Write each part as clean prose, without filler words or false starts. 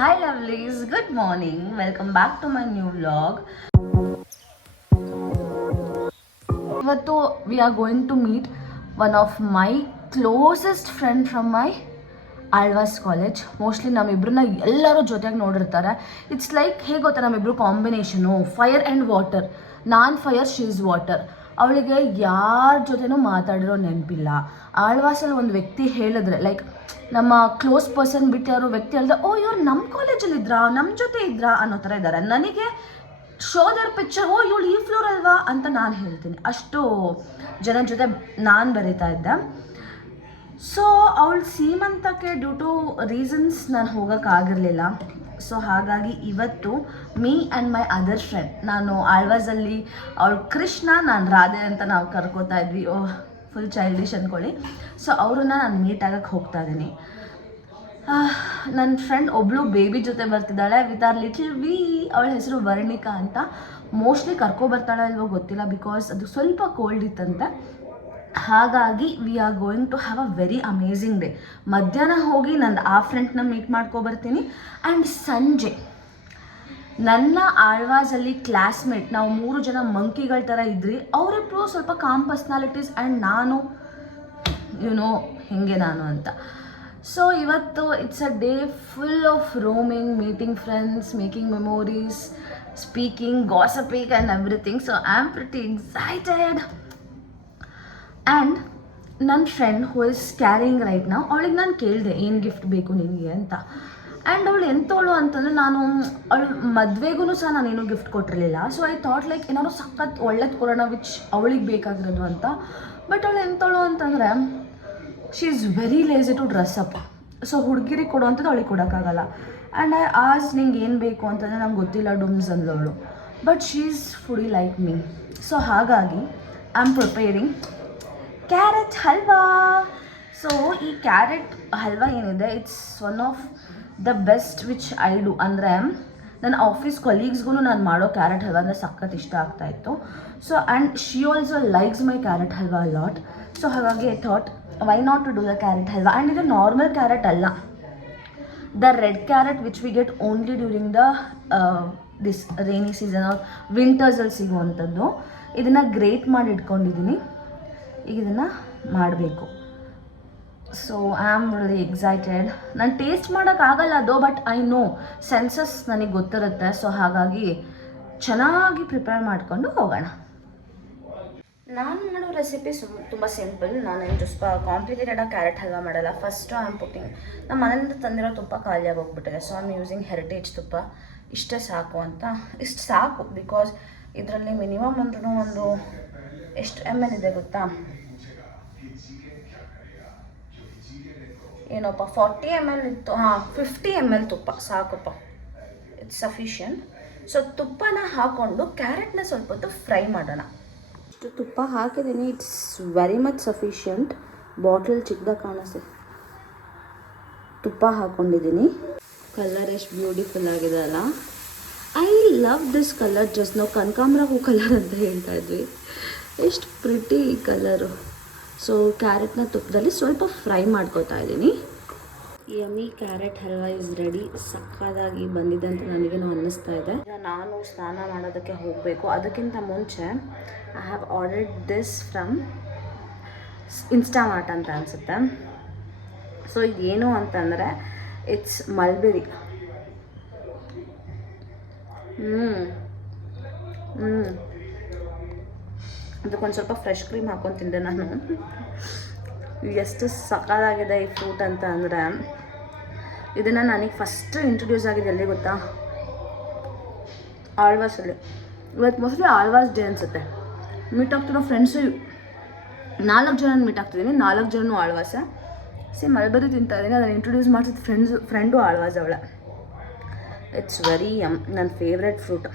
Hi lovelies, good morning. Welcome back to my new vlog. ಇವತ್ತು we are going to meet one of my closest friend from my Alvas college. Mostly ನಮ್ಮಿಬ್ರನ್ನ ಎಲ್ಲರೂ ಜೊತೆಗೆ ನೋಡಿರ್ತಾರೆ. It's like ಹೇಗೆ ಗೊತ್ತಾ, ನಮ್ಮಿಬ್ರು combination fire and water. ನಾನು fire, she is water. ಅವಳಿಗೆ ಯಾರ ಜೊತೆನೂ ಮಾತಾಡಿರೋ ನೆನಪಿಲ್ಲ. ಆಳ್ವಾಸಲ್ಲಿ ಒಂದು ವ್ಯಕ್ತಿ ಹೇಳಿದ್ರೆ, ಲೈಕ್ ನಮ್ಮ ಕ್ಲೋಸ್ ಪರ್ಸನ್ ಬಿಟ್ಟು ಯಾರೋ ವ್ಯಕ್ತಿ ಹೇಳಿದ್ರೆ, ಓ ಇವ್ರು ನಮ್ಮ ಕಾಲೇಜಲ್ಲಿ ಇದ್ರಾ, ನಮ್ಮ ಜೊತೆ ಇದ್ರಾ ಅನ್ನೋ ಥರ ಇದ್ದಾರೆ. ನನಗೆ ಶೋದರ್ ಪಿಕ್ಚರ್, ಓ ಇವಳು ಈ ಫ್ಲೋರ್ ಅಲ್ವಾ ಅಂತ ನಾನು ಹೇಳ್ತೀನಿ. ಅಷ್ಟು ಜನ ಜೊತೆ ನಾನು ಬರೀತಾ ಇದ್ದೆ. ಸೊ ಅವಳು ಸೀಮಂತಕ್ಕೆ ಡ್ಯೂ ಟು ರೀಸನ್ಸ್ ನಾನು ಹೋಗೋಕ್ಕಾಗಿರಲಿಲ್ಲ. ಸೊ ಹಾಗಾಗಿ ಇವತ್ತು me and my other friend, ನಾನು ಆಳ್ವಾಸಲ್ಲಿ ಅವಳು ಕೃಷ್ಣ, ನಾನು ರಾಧೆ ಅಂತ ನಾವು ಕರ್ಕೋತಾ ಇದ್ವಿ. ಫುಲ್ ಚೈಲ್ಡಿಶ್ ಅಂದ್ಕೊಳ್ಳಿ. ಸೊ ಅವ್ರನ್ನ ನಾನು ಮೀಟ್ ಆಗಕ್ಕೆ ಹೋಗ್ತಾ ಇದ್ದೀನಿ. ನನ್ನ ಫ್ರೆಂಡ್ ಒಬ್ಳು ಬೇಬಿ ಜೊತೆ ಬರ್ತಿದ್ದಾಳೆ ವಿತ್ ಆರ್ ಲಿಟಲ್ ವಿ. ಅವಳ ಹೆಸರು ವರ್ಣಿಕಾ ಅಂತ. ಮೋಸ್ಟ್ಲಿ ಕರ್ಕೊಬರ್ತಾಳೆ ಅಲ್ವೋ ಗೊತ್ತಿಲ್ಲ, ಬಿಕಾಸ್ ಅದು ಸ್ವಲ್ಪ ಕೋಲ್ಡ್ ಇತ್ತಂತೆ. ಹಾಗಾಗಿ we are going to have a very amazing day. ಮಧ್ಯಾಹ್ನ ಹೋಗಿ ನನ್ನ ಆ ಫ್ರೆಂಡ್ನ ಮೀಟ್ ಮಾಡ್ಕೊಬರ್ತೀನಿ. ಆ್ಯಂಡ್ ಸಂಜೆ ನನ್ನ ಆಳ್ವಾಸಲ್ಲಿ ಕ್ಲಾಸ್ಮೇಟ್, ನಾವು 3 ಜನ ಮಂಕಿಗಳ ಥರ ಇದ್ರಿ. ಅವರಿಬ್ಬರು ಸ್ವಲ್ಪ ಕಾಮ್ ಪರ್ಸ್ನಾಲಿಟೀಸ್ ಆ್ಯಂಡ್ ನಾನು ಹಿಂಗೆ ನಾನು ಅಂತ. ಸೊ ಇವತ್ತು it's a day full of roaming, meeting friends, making memories, speaking, gossiping and everything. So I am pretty excited. And ನನ್ನ friend who is caring right ನಾವು, ಅವಳಿಗೆ ನಾನು ಕೇಳಿದೆ ಏನು ಗಿಫ್ಟ್ ಬೇಕು ನಿನಗೆ ಅಂತ. ಆ್ಯಂಡ್ ಅವಳು ಎಂಥವಳು ಅಂತಂದರೆ, ನಾನು ಅವಳು ಮದುವೆಗೂ ಸಹ ನಾನೇನು ಗಿಫ್ಟ್ ಕೊಟ್ಟಿರಲಿಲ್ಲ. ಸೊ ಐ ಥಾಟ್ ಲೈಕ್ ಏನಾದ್ರು ಸಖತ್ ಒಳ್ಳೇದು ಕೊಡೋಣ ವಿಚ್ ಅವಳಿಗೆ ಬೇಕಾಗಿರೋದು ಅಂತ. ಬಟ್ ಅವಳು ಎಂಥವಳು ಅಂತಂದರೆ, she is very lazy to dress up. So ಹುಡುಗಿರಿಗೆ ಕೊಡುವಂಥದ್ದು ಅವಳಿಗೆ ಕೊಡೋಕ್ಕಾಗಲ್ಲ. ಆ್ಯಂಡ್ ಐ ಆಸ್ ನಿಂಗೆ ಏನು ಬೇಕು ಅಂತಂದರೆ ನಂಗೆ ಗೊತ್ತಿಲ್ಲ ಡುಮ್ಸ್ ಅಂದವಳು. But she is foodie like me. So ಹಾಗಾಗಿ I am preparing carrot halwa. So ಈ ಕ್ಯಾರೆಟ್ ಹಲ್ವಾ ಏನಿದೆ, it's one of the best which I do. ಅಂದರೆ ನನ್ನ ಆಫೀಸ್ ಕೊಲೀಗ್ಸ್ಗೂ ನಾನು ಮಾಡೋ ಕ್ಯಾರೆಟ್ ಹಲ್ವಾ ಅಂದರೆ ಸಖತ್ ಇಷ್ಟ ಆಗ್ತಾಯಿತ್ತು. So and she also likes my carrot halwa lot. So ಹಾಗಾಗಿ I thought why not to do the carrot halwa. And ಇದು ನಾರ್ಮಲ್ ಕ್ಯಾರೆಟ್ ಅಲ್ಲ, the red carrot which we get only during the this rainy season or ವಿಂಟರ್ಸಲ್ಲಿ ಸಿಗುವಂಥದ್ದು. ಇದನ್ನು grate ಮಾಡಿ ಇಟ್ಕೊಂಡಿದ್ದೀನಿ. ಈಗ ಇದನ್ನು ಮಾಡಬೇಕು. So I am really excited. ನಾನು ಟೇಸ್ಟ್ ಮಾಡೋಕ್ಕಾಗಲ್ಲ ಅದು, ಬಟ್ ಐ ನೋ ಸೆನ್ಸಸ್ ನನಗೆ ಗೊತ್ತಿರುತ್ತೆ. ಸೊ ಹಾಗಾಗಿ ಚೆನ್ನಾಗಿ ಪ್ರಿಪೇರ್ ಮಾಡಿಕೊಂಡು ಹೋಗೋಣ. ನಾನು ಮಾಡೋ ರೆಸಿಪಿ ತುಂಬ ಸಿಂಪಲ್. ನಾನೇನು ಜಸ್ಟ್ ಕಾಂಪ್ಲಿಕೇಟೆಡಾಗಿ ಕ್ಯಾರೆಟ್ ಹಲ್ವಾ ಮಾಡಲ್ಲ. ಫಸ್ಟು ಐ ಆಮ್ ಪುಟ್ಟಿಂಗ್, ನಮ್ಮ ಮನೆಯಿಂದ ತಂದಿರೋ ತುಪ್ಪ ಖಾಲಿಯಾಗಿ ಹೋಗ್ಬಿಟ್ಟಿದೆ. So I am using heritage ತುಪ್ಪ. ಇಷ್ಟೇ ಸಾಕು ಅಂತ, ಇಷ್ಟು ಸಾಕು. ಬಿಕಾಸ್ ಇದರಲ್ಲಿ ಮಿನಿಮಮ್ ಅಂದ್ರೂ ಒಂದು ಎಷ್ಟು ml ಇದೆ ಗೊತ್ತಾ, ಏನಪ್ಪ 40 ml ಇತ್ತು. 50 ml ತುಪ್ಪ ಸಾಕಪ್ಪ, ಇಟ್ಸ್ ಸಫಿಷಿಯಂಟ್. ಸೊ ತುಪ್ಪನ ಹಾಕ್ಕೊಂಡು ಕ್ಯಾರೆಟ್ನ ಸ್ವಲ್ಪ ಹೊತ್ತು ಫ್ರೈ ಮಾಡೋಣ. ಇಷ್ಟು ತುಪ್ಪ ಹಾಕಿದ್ದೀನಿ, it's very much sufficient. Bottle ಚಿಕ್ಕದಾಗಿ ಕಾಣಿಸ್ತೆ. ತುಪ್ಪ ಹಾಕ್ಕೊಂಡಿದ್ದೀನಿ. ಕಲರ್ ಎಷ್ಟು ಬ್ಯೂಟಿಫುಲ್ ಆಗಿದೆ ಅಲ್ಲ. I love this colour. Just ನಾವು ಕನಕಾಂಬರ ಹೂ ಕಲರ್ ಅಂತ ಹೇಳ್ತಾ ಇದ್ವಿ. ಎಷ್ಟು ಪ್ರಿಟಿ ಈ ಕಲರು. ಸೊ ಕ್ಯಾರೆಟ್ನ ತುಪ್ಪದಲ್ಲಿ ಸ್ವಲ್ಪ ಫ್ರೈ ಮಾಡ್ಕೋತಾ ಇದ್ದೀನಿ. Yummy carrot halwa is ready. ಸಕ್ಕತ್ತಾಗಿ ಬಂದಿದೆ ಅಂತ ನನಗೇನು ಅನ್ನಿಸ್ತಾ ಇದೆ. ನಾನು ಸ್ನಾನ ಮಾಡೋದಕ್ಕೆ ಹೋಗಬೇಕು. ಅದಕ್ಕಿಂತ ಮುಂಚೆ I have ordered this from Instamart ಅಂತ ಅನಿಸುತ್ತೆ. ಸೊ ಇದೇನು ಅಂತಂದರೆ ಇಟ್ಸ್ ಮಲ್ಬೆರಿ. ಅದಕ್ಕೊಂದು ಸ್ವಲ್ಪ ಫ್ರೆಶ್ ಕ್ರೀಮ್ ಹಾಕ್ಕೊಂಡು ತಿಂದೆ ನಾನು. ಎಷ್ಟು ಸಕ್ಕತ್ತಾಗಿದೆ ಈ ಫ್ರೂಟ್ ಅಂತ ಅಂದರೆ, ಇದನ್ನು ನನಗೆ ಫಸ್ಟ್ ಇಂಟ್ರೊಡ್ಯೂಸ್ ಆಗಿದೆ ಎಲ್ಲಿ ಗೊತ್ತಾ, ಆಳ್ವಾಸಲ್ಲಿ. ಇವತ್ತು ಮೋಸ್ಟ್ಲಿ ಆಳ್ವಾಸ್ ಡೇ ಅನಿಸುತ್ತೆ. ಮೀಟ್ ಆಗ್ತಿರೋ ಫ್ರೆಂಡ್ಸು 4 ಜನ ಮೀಟ್ ಆಗ್ತಿದ್ದೀನಿ. 4 ಜನನೂ ಆಳ್ವಾಸ. ಮಲ್ಬೆರಿ ತಿಂತಾ ಇದ್ದೀನಿ. ಅದನ್ನು ಇಂಟ್ರೊಡ್ಯೂಸ್ ಮಾಡಿಸಿದ ಫ್ರೆಂಡು ಆಳ್ವಾಸ್ ಅವಳೆ. ಇಟ್ಸ್ ವೆರಿ ನನ್ನ ಫೇವ್ರೆಟ್ ಫ್ರೂಟ್.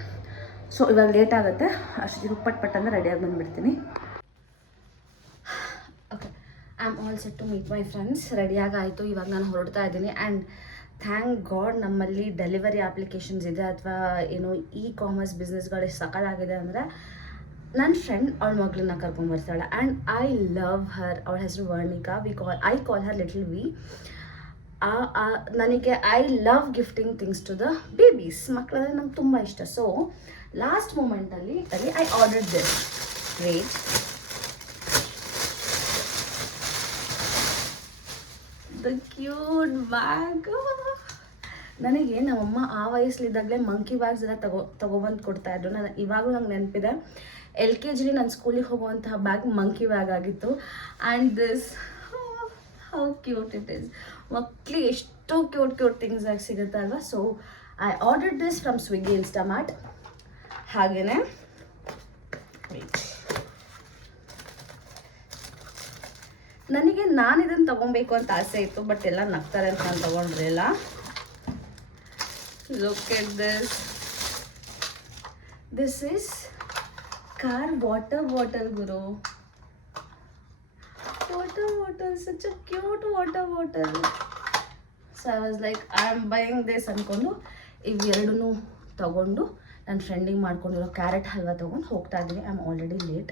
ಸೊ ಇವಾಗ ಲೇಟ್ ಆಗುತ್ತೆ, ಅಷ್ಟು ಪಟ್ ಅಂದರೆ ರೆಡಿಯಾಗಿ ಬಂದುಬಿಡ್ತೀನಿ. Okay, I am all set to meet my friends. ರೆಡಿಯಾಗಿ ಆಯಿತು. ಇವಾಗ ನಾನು ಹೊರಡ್ತಾ ಇದ್ದೀನಿ. ಆ್ಯಂಡ್ ಥ್ಯಾಂಕ್ ಗಾಡ್ ನಮ್ಮಲ್ಲಿ ಡೆಲಿವರಿ ಅಪ್ಲಿಕೇಶನ್ಸ್ ಇದೆ, ಅಥವಾ ಏನು ಕಾಮರ್ಸ್ ಬಿಸ್ನೆಸ್ಗಳು ಸಕ್ಕತ್ತಾಗಿದೆ. ಅಂದರೆ ನನ್ನ ಫ್ರೆಂಡ್ ಅವಳ ಮಗಳನ್ನ ಕರ್ಕೊಂಡ್ಬರ್ತಾಳೆ. And I love her. ಅವಳ ಹೆಸರು Varnika. I call her little V. ನನಗೆ I love gifting things to the babies. ಮಕ್ಕಳಂದರೆ ನಂಗೆ ತುಂಬ ಇಷ್ಟ. ಸೊ ಲಾಸ್ಟ್ ಮೂಮೆಂಟಲ್ಲಿ I ordered this. Wait, the cute bag. ನನಗೆ ನಮ್ಮಮ್ಮ ಆ ವಯಸ್ಸಲ್ಲಿದ್ದಾಗಲೇ ಮಂಕಿ ಬ್ಯಾಗ್ಸ್ ಎಲ್ಲ ತಗೊಬಂದು ಕೊಡ್ತಾಯಿದ್ರು. ನಾನು ಇವಾಗಲೂ ನಂಗೆ ನೆನಪಿದೆ, LKG ನಾನು ಸ್ಕೂಲಿಗೆ ಹೋಗುವಂತಹ ಬ್ಯಾಗ್ ಮಂಕಿ ಬ್ಯಾಗ್ ಆಗಿತ್ತು. And this, how cute it is. ಮಕ್ಕಳಿಗೆ ಎಷ್ಟೋ ಕ್ಯೂಟ್ ಥಿಂಗ್ಸ್ ಆಗಿ ಸಿಗುತ್ತೆ ಅಲ್ವಾ. So I ordered this from Swiggy Instamart. ಹಾಗೆಯೇ ನನಗೆ ನಾನು ಇದನ್ನು ತೊಗೊಬೇಕು ಅಂತ ಆಸೆ ಇತ್ತು, ಬಟ್ ಎಲ್ಲ ನಗ್ತಾರೆ ಅಂತ ನಾನು ತೊಗೊಂಡ್ರಿಲ್ಲ. Look at this is car water bottle, guru. Water bottle, such a cute water bottle. So I was like, I am buying this ಅನ್ಕೊಂಡು ಇವೆರಡೂ ತಗೊಂಡು ನನ್ನ ಫ್ರೆಂಡಿಗೆ ಮಾಡ್ಕೊಂಡಿರೋ ಕ್ಯಾರೆಟ್ ಹಲ್ವಾ ತೊಗೊಂಡು ಹೋಗ್ತಾ ಇದ್ದೀನಿ. I am already late.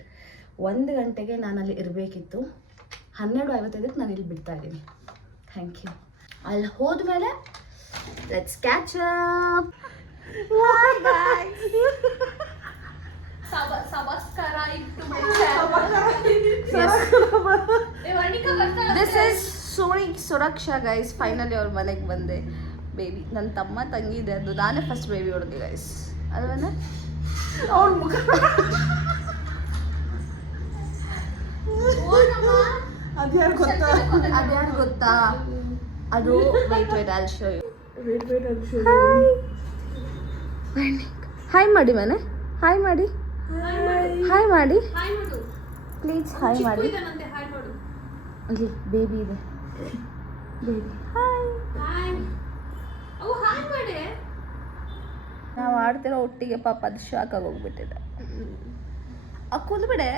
1 ಗಂಟೆಗೆ ನಾನು ಅಲ್ಲಿ ಇರಬೇಕಿತ್ತು. 12:55ಕ್ಕೆ ನಾನು ಇಲ್ಲಿ ಬಿಡ್ತಾ ಇದ್ದೀನಿ. Thank you. ಅಲ್ಲಿ ಹೋದ್ಮೇಲೆ let's catch up. Bye. Savaskara into my this is Suraksha guys. Finally ಅವ್ರ ಮನೆಗೆ ಬಂದೆ. ಬೇಬಿ ನನ್ನ ತಮ್ಮ ತಂಗಿ ಇದೆ, ಅದು ನಾನೇ ಫಸ್ಟ್ ಬೇಬಿ ಹೊಡೆದೆ ಗೈಸ್ ಅಲ್ವೇನೆ. ಅವ್ರ ಮುಖ ಅದ್ಯಾರು ಗೊತ್ತಾ? ಅದು wait I'll show you. Hi ಮಾಡಿ ಮನೆ, ಹಾಯ್ ಮಾಡಿ, ಹಾಯ್ ಮಾಡಿ ಪ್ಲೀಸ್, ಹಾಯ್ ಮಾಡಿ. ಇಲ್ಲಿ ಬೇಬಿ ಇದೆ, ಬೇಬಿ ಹಾಯ್. ನಾವು ಆಡ್ತಿರೋ ಒಟ್ಟಿಗೆ ಪಾಪ ಅದು ಶಾಕ್ ಆಗೋಗ್ಬಿಟ್ಟಿದೆ. ಕುಂದ್ಬಿಡೆ.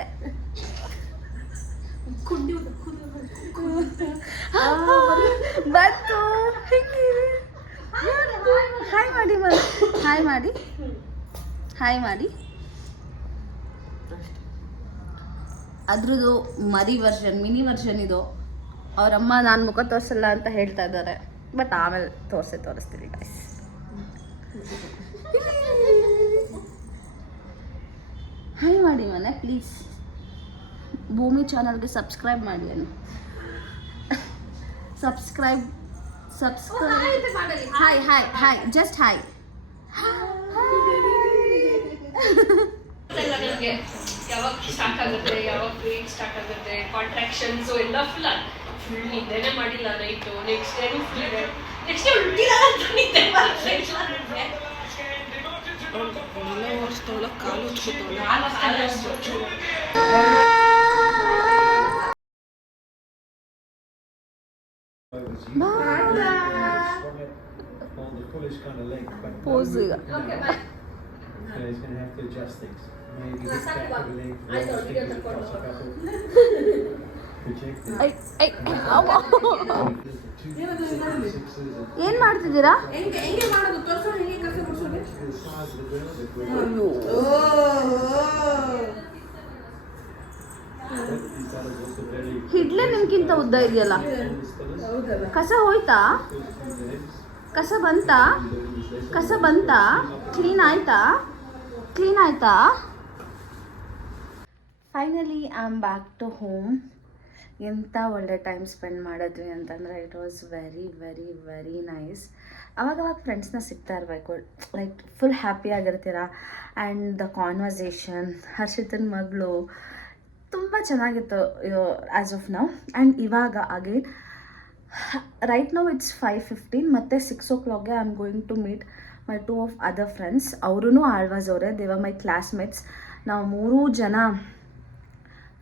ಬಂತು. ಹಾಯ್ ಮಾಡಿ ಮನೆ, ಹಾಯ್ ಮಾಡಿ, ಹಾಯ್ ಮಾಡಿ. ಅದ್ರದ್ದು ಮಿನಿ ವರ್ಷನ್ ಇದು. ಅವರಮ್ಮ ನಾನು ಮುಖ ತೋರಿಸಲ್ಲ ಅಂತ ಹೇಳ್ತಾ ಇದ್ದಾರೆ, ಬಟ್ ಆಮೇಲೆ ತೋರಿಸ್ತೀನಿ ಗೈಸ್. ಹಾಯ್ ಮಾಡಿ ಮನೆ ಪ್ಲೀಸ್. ಭೂಮಿ ಚಾನಲ್ಗೆ ಸಬ್ಸ್ಕ್ರೈಬ್ ಮಾಡಿ. ಏನು subscribe hi hi hi, just hi. ಯಾವಾಗ ಸ್ಟಾರ್ಟ್ ಆಗುತ್ತೆ, ಯಾವಾಗ ಬ್ರೇಕ್ ಸ್ಟಾರ್ಟ್ ಆಗುತ್ತೆ, ಕಾಂಟ್ರಾಕ್ಷನ್ಸು ಎಲ್ಲ ಫುಲ್ ನಿದ್ದೆನೇ ಮಾಡಿಲ್ಲ ನೈಟು. ನೆಕ್ಸ್ಟ್ ಡೇನು ಫುಲ್ ಇದೆ. ನೆಕ್ಸ್ಟ್ ಡೇ ಉಳ್ದಿಲ್ಲ ಅಂತ ನಿದ್ದೆ ಪೋಸ್ ಈಗ. He's going to have to adjust things. Maybe his back of the leg. ಏನ್ ಮಾಡ್ತಿದ್ದೀರಾ? ಹಿಡ್ಲೆ ನಿಮ್ಗಿಂತ ಉದ್ದ ಇದೆಯಲ್ಲ. ಕಸ ಹೋಯ್ತಾ? ಕಸ ಬಂತಾ? ಕ್ಲೀನ್ ಆಯ್ತಾ? Finally I am back to home. ಎಂಥ ಒಳ್ಳೆ ಟೈಮ್ ಸ್ಪೆಂಡ್ ಮಾಡಿದ್ವಿ ಅಂತಂದರೆ it was very very very nice. ಅವಾಗವಾಗ ಫ್ರೆಂಡ್ಸ್ನ ಸಿಗ್ತಾ ಇರಬೇಕು, ಲೈಕ್ ಫುಲ್ ಹ್ಯಾಪಿಯಾಗಿರ್ತೀರ. ಆ್ಯಂಡ್ ದ ಕಾನ್ವರ್ಸೇಷನ್, ಹರ್ಷಿತನ ಮಗಳು ತುಂಬ ಚೆನ್ನಾಗಿತ್ತು ಆ್ಯಸ್ ಆಫ್ ನೌ. ಆ್ಯಂಡ್ ಇವಾಗ ಅಗೇನ್ ರೈಟ್ ನೌ ಇಟ್ಸ್ 5:15 ಮತ್ತು 6 o'clockಗೆ I am going to meet my 2 of other friends. ಅವರೂ ಆಳ್ವಾಸ್ ಅವರೇ, ದೇ ವರ್ ಮೈ ಕ್ಲಾಸ್ಮೇಟ್ಸ್. ನಾವು 3 ಜನ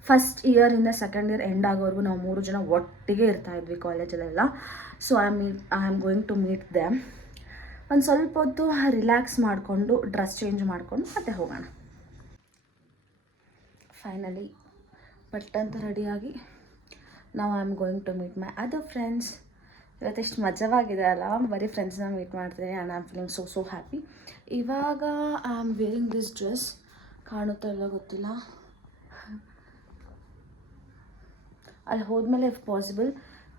ಫಸ್ಟ್ ಇಯರಿಂದ ಸೆಕೆಂಡ್ ಇಯರ್ ಎಂಡ್ ಆಗೋವರೆಗೂ ನಾವು 3 ಜನ ಒಟ್ಟಿಗೆ ಇರ್ತಾಯಿದ್ವಿ ಕಾಲೇಜಲ್ಲೆಲ್ಲ. So I am going to meet them. ಒಂದು ಸ್ವಲ್ಪ ಹೊತ್ತು ರಿಲ್ಯಾಕ್ಸ್ ಮಾಡಿಕೊಂಡು ಡ್ರೆಸ್ ಚೇಂಜ್ ಮಾಡಿಕೊಂಡು ಮತ್ತೆ ಹೋಗೋಣ. ಫೈನಲಿ ಬಟ್ಟಂತ ರೆಡಿಯಾಗಿ ನಾವು I am going to meet my other friends. ಇವತ್ತೆಷ್ಟು ಮಜವಾಗಿದೆ ಅಲ್ಲ, ಬರೀ ಫ್ರೆಂಡ್ಸ್ನ ಮೀಟ್ ಮಾಡ್ತೀನಿ. And I am feeling so happy. ಇವಾಗ I am wearing this dress. ಕಾಣುತ್ತೋ ಇಲ್ಲ ಗೊತ್ತಿಲ್ಲ. ಅಲ್ಲಿ ಹೋದ್ಮೇಲೆ ಇಫ್ ಪಾಸಿಬಲ್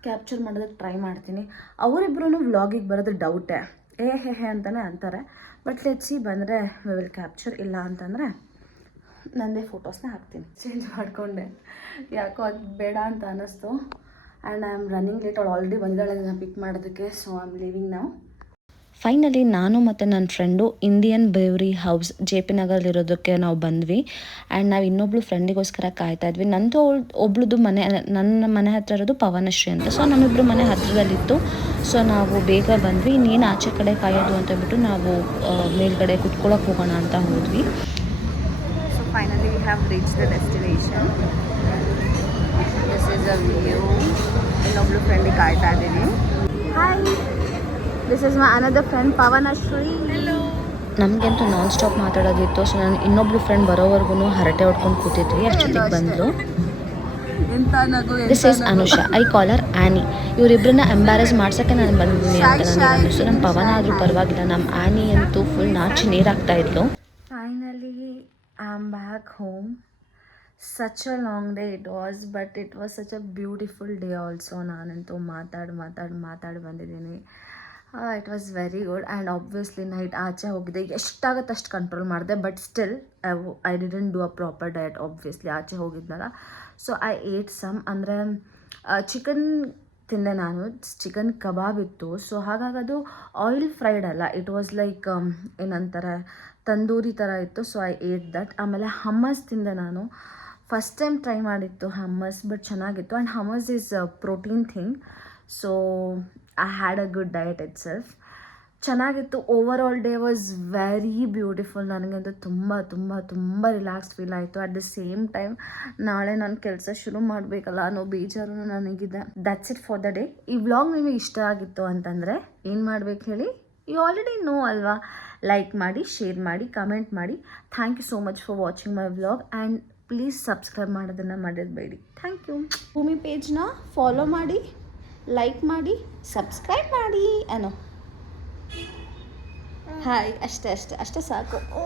ಕ್ಯಾಪ್ಚರ್ ಮಾಡೋದಕ್ಕೆ ಟ್ರೈ ಮಾಡ್ತೀನಿ. ಅವರಿಬ್ರು ವ್ಲಾಗಿಗೆ ಬರೋದು ಡೌಟೇ, ಹೇ ಅಂತಲೇ ಅಂತಾರೆ. ಬಟ್ ಲೆಟ್ಸ್ ಸಿ, ಬಂದರೆ ವಿ ವಿಲ್ ಕ್ಯಾಪ್ಚರ್, ಇಲ್ಲ ಅಂತಂದರೆ ನನ್ನದೇ ಫೋಟೋಸ್ನ ಹಾಕ್ತೀನಿ. ಚೇಂಜ್ ಮಾಡಿಕೊಂಡೆ, ಯಾಕೋ ಅದು ಬೇಡ ಅಂತ ಅನ್ನಿಸ್ತು. And I am running late. ಅವಳು ಆಲ್ರೆಡಿ ಬಂದಿದ್ದಾಳೆ ನನ್ನ ಪಿಕ್ ಮಾಡೋದಕ್ಕೆ. ಸೊ ಐ ಆಮ್ ಲೀವಿಂಗ್ ನಾವು. ಫೈನಲಿ ನಾನು ಮತ್ತು ನನ್ನ ಫ್ರೆಂಡು ಇಂಡಿಯನ್ ಬೇವ್ರಿ ಹೌಸ್ JP ನಗರಲ್ಲಿರೋದಕ್ಕೆ ನಾವು ಬಂದ್ವಿ. ಆ್ಯಂಡ್ ನಾವು ಇನ್ನೊಬ್ಳು ಫ್ರೆಂಡಿಗೋಸ್ಕರ ಕಾಯ್ತಾ ಇದ್ವಿ. ನಂದು ಒಬ್ಳದು ಮನೆ, ನನ್ನ ಮನೆ ಹತ್ರ ಇರೋದು ಪವನಶ್ರೀ ಅಂತ. ಸೊ ನಮ್ಮಿಬ್ಬರು ಮನೆ ಹತ್ತಿರದಲ್ಲಿತ್ತು. ಸೊ ನಾವು ಬೇಗ ಬಂದ್ವಿ. ಇನ್ನೇನು ಆಚೆ ಕಡೆ ಕಾಯೋದು ಅಂತ ಹೇಳ್ಬಿಟ್ಟು ನಾವು ಮೇಲ್ಗಡೆ ಕುತ್ಕೊಳ್ಳೋಕೆ ಹೋಗೋಣ ಅಂತ ಹೋದ್ವಿ. So finally we have reach the destination. This is a view. ಇನ್ನೊಬ್ಳು ಫ್ರೆಂಡಿಗೆ ಕಾಯ್ತಾ ಇದ್ದೀನಿ. Hi, this is my another friend Pavanashree. Hello. ನಮಗಂತೂ ನಾನ್ ಸ್ಟಾಪ್ ಮಾತಾಡೋದಿತ್ತು. ಸೊ ನಾನು ಇನ್ನೊಬ್ಳು ಫ್ರೆಂಡ್ ಬರೋವರೆಗೂ ಹರಟೆ ಹೊಡ್ಕೊಂಡು ಕೂತಿದ್ವಿ. ಅಷ್ಟೊತ್ತಿಗೆ ಬಂದರು. This is Anusha, I call her Annie. ಇವರಿಬ್ಬರನ್ನ ಎಂಬ್ಯಾರೆಸ್ ಮಾಡ್ಸೋಕ್ಕೆ ನಾನು ಬಂದಿದ್ದೀನಿ ಅಂತ ನನಗೆ ಅನ್ನಿಸ್ತು. ನಮ್ಮ ಪವನ ಆದರೂ ಪರವಾಗಿಲ್ಲ, ನಮ್ಮ ಆ್ಯನಿ ಅಂತೂ ಫುಲ್ ನಾಚಿ ನೀರಾಗ್ತಾ ಇದ್ಲು. Finally I am back home. Such a long day it was, but it was such a beautiful day also. ನಾನಂತೂ ಮಾತಾಡಿ ಬಂದಿದ್ದೀನಿ. It was very good. And obviously night ಆಚೆ ಹೋಗಿದೆ, ಎಷ್ಟಾಗುತ್ತೆ ಅಷ್ಟು ಕಂಟ್ರೋಲ್ ಮಾಡಿದೆ. But still I didn't do a proper diet obviously, ಆಚೆ ಹೋಗಿದ್ನಲ್ಲ. So I eight some, ಅಂದರೆ ಚಿಕನ್ ತಿಂದೆ ನಾನು. ಚಿಕನ್ ಕಬಾಬ್ ಇತ್ತು. ಸೊ ಹಾಗಾಗಿ ಅದು ಆಯಿಲ್ ಫ್ರೈಡ್ ಅಲ್ಲ, ಇಟ್ ವಾಸ್ ಲೈಕ್ ಏನಂತಾರೆ ತಂದೂರಿ ಥರ ಇತ್ತು. So I ate that. ಆಮೇಲೆ ಹಮ್ಮಸ್ ತಿಂದೆ ನಾನು. ಫಸ್ಟ್ ಟೈಮ್ ಟ್ರೈ ಮಾಡಿತ್ತು ಹಮ್ಮಸ್, ಬಟ್ ಚೆನ್ನಾಗಿತ್ತು. And hummus is protein thing. So I had a good diet itself. ಚೆನ್ನಾಗಿತ್ತು. Overall day was very beautiful. ನನಗಂತೂ ತುಂಬ ರಿಲ್ಯಾಕ್ಸ್ ಫೀಲ್ ಆಯಿತು. At the same time ನಾಳೆ ನಾನು ಕೆಲಸ ಶುರು ಮಾಡಬೇಕಲ್ಲ ಅನ್ನೋ ಬೇಜಾರು ನನಗಿದೆ. That's it for the day. ಈ ವ್ಲಾಗ್ ನಿಮಗೆ ಇಷ್ಟ ಆಗಿತ್ತು ಅಂತಂದರೆ ಏನು ಮಾಡಬೇಕು ಹೇಳಿ? ಯು ಆಲ್ರೆಡಿ ನೋ ಅಲ್ವಾ? ಲೈಕ್ ಮಾಡಿ, ಶೇರ್ ಮಾಡಿ, ಕಮೆಂಟ್ ಮಾಡಿ. Thank you so much for watching my vlog. And please subscribe ಮಾಡೋದನ್ನು ಮರೆಯಬೇಡಿ. Thank you. ಭೂಮಿ ಪೇಜ್ನ ಫಾಲೋ ಮಾಡಿ, ಲೈಕ್ ಮಾಡಿ, ಸಬ್ಸ್ಕ್ರೈಬ್ ಮಾಡಿ ಅನ್ನೋ. ಹಾಯ್, ಅಷ್ಟೇ ಸಾಕು. ಓ